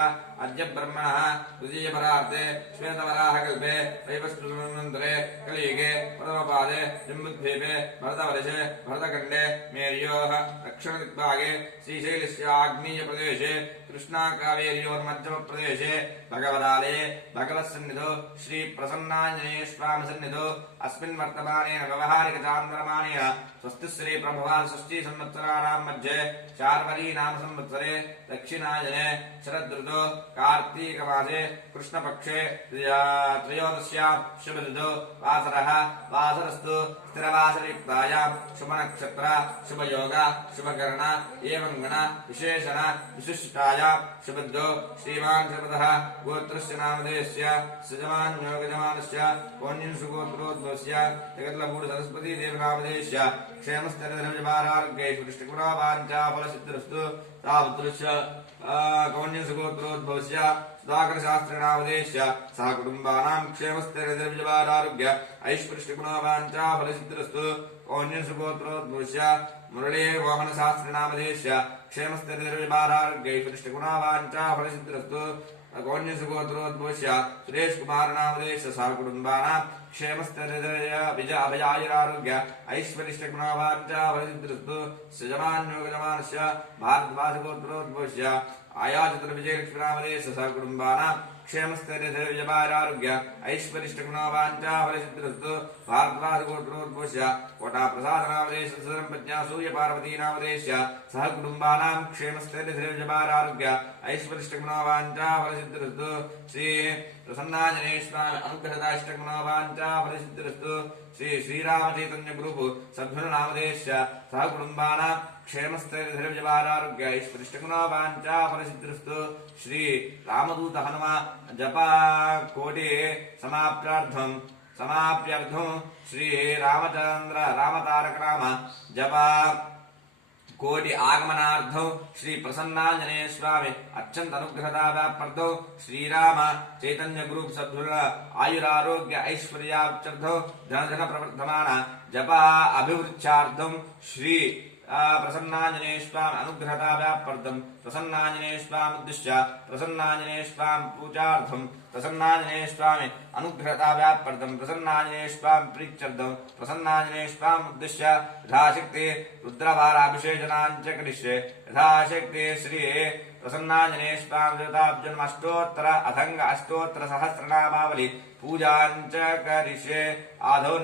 अद्य ब्रह्मणः द्वितीयपरार्थे श्वेतवराहकल्पे वैवस्वतन्त्रे कलियुगे प्रथमपादे जम्बुद्वीपे भरतवर्षे भरतखण्डे मेर्योः दक्षिणदिग्भागे श्रीशैलस्य आग्नेयप्रदेशे कृष्णाकावेर्योर्मध्यमप्रदेशे भगवदालये भगवत्सन्निधौ श्रीप्रसन्नाञ्जनेयस्वामिसन्निधौ अस्मिन् वर्तमानेन व्यवहारिकचान्द्रमानेन स्वस्ति श्री प्रभवान् षष्ठी संवत्सराणां मध्ये चार्वरी नाम संवत्सरे दक्षिणायने शरदृतौ कार्तीकमासे कृष्णपक्षे त्रयोदश्यां शुभऋतौ वासरः वासरस्तु स्थिरवासरयुक्तायां शुभनक्षत्र शुभयोग शुभकर्ण एवं गण विशेषण विशिष्टायां शुभद्वौ श्रीमान् श्रीमतः गोत्रस्य नामधेयस्य सजमान्योगजमानस्य पौण्यंशुगोत्रोद्भवस्य जगद्लभूड सरस्वती देवनामधेयस्य क्षेमस्थैर्यधर्मजभारारोग्यैषु दृष्टिगुणावाञ्छाफलसिद्धिरस्तु तावदृश्य कौण्यंशुगोत्रोद्भवस्य सुधाकरशास्त्रिनामधेयस्य सह कुटुम्बानां क्षेमस्थैर्यधर्मजभारारोग्य ऐश्वर्यगुणावाञ्छाफलसिद्धिरस्तु कौण्यंशुगोत्रोद्भवस्य मुरलीमोहनशास्त्रिनामधेयस्य क्षेमस्थैर्यधर्मजभारारोग्यैषु दृष्टिगुणावाञ्छाफलसिद्धिरस्तु कौण्यंशुगोत्रोद्भवस्य सुरेश कुमार नामधेयस्य सह कुटुम्बानां क्षेमस्थैर्य विजय अभयायुरारोग्य ऐश्वर्यगुणावाञ्छाफलसिद्धिरस्तु सजमान्योगजमानस्य भारद्वाजगोत्रोद्भवस्य आयाचतुर्विजयलक्ष्मीनामधेयस्य सह कुटुम्बानां क्षेमस्थैर्यविजयारोग्य ऐश्वर्यगुणावाञ्छाफलसिद्धिरस्तु भारद्वाजगोत्रोद्भवस्य कोटाप्रसादनामधेयस्य सदम्पत्न्या सूर्यपार्वतीनामधेयस्य सह कुटुम्बानां क्षेमस्थैर्यविजयारोग्य ऐश्वर्यगुणावाञ्छाफलसिद्धिरस्तु श्री प्रसन्नाञ्जनेयस्वामी अनुग्रहदाष्टगुणावाञ्छाफलसिद्धिरस्तु श्री श्रीरामचैतन्य गुरु सद्गुरुनामधेयस्य सह कुटुम्बानां क्षेमस्थैर्यविजयारोग्य ऐश्वर्यगुणावाञ्छाफलसिद्धिरस्तु श्री रामदूत हनुमा जपा कोटि समाप्यर्थं श्री रामचंद्र रामतारक नाम जपा कोटि आगमनार्थं श्री प्रसन्नाञ्जनेय स्वामी अत्यंत अनुग्रहदाव्याप्यर्थौ श्रीराम चैतन्य गुरु सद्गुरु आयुरारोग्य ऐश्वर्यार्थौ धन धन प्रवर्धमान जपा अभिवृद्ध्यार्थं श्री प्रसन्नाञ्जनेय स्वामी अनुग्रहदाव्याप्यर्थं प्रसन्नाञ्जनेय स्वामी उद्दिश्य प्रसन्नाञ्जनेय स्वामी पूजार्थं प्रसन्नाञ्जनेय स्वामी अनुग्रहदाव्याप्यर्थं प्रसन्नाञ्जनेय स्वामी प्रीत्यर्थं प्रसन्नाञ्जनेय स्वामी उद्दिश्य यथाशक्ति रुद्रवाराभिषेचनाञ्च करिष्ये यथाशक्ति श्री प्रसन्नाञ्जनेय स्वामी देवताभ्यं अष्टोत्तर अथंग अष्टोत्तर सहस्रनामावली पूजाञ्च करिष्ये आदौ